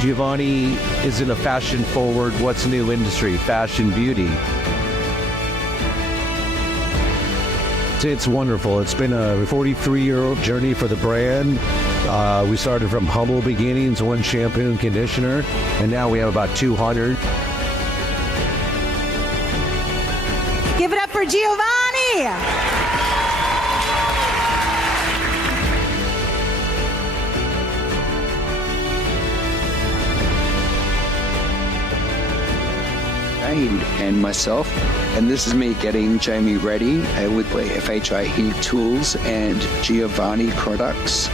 Giovanni is in a fashion-forward, what's new industry, fashion beauty. It's wonderful. It's been a 43-year journey for the brand. We started from humble beginnings, one shampoo and conditioner, and now we have about 200. Give it up for Giovanni! And myself, and this is me getting Jamie ready with FHI Heat Tools and Giovanni products.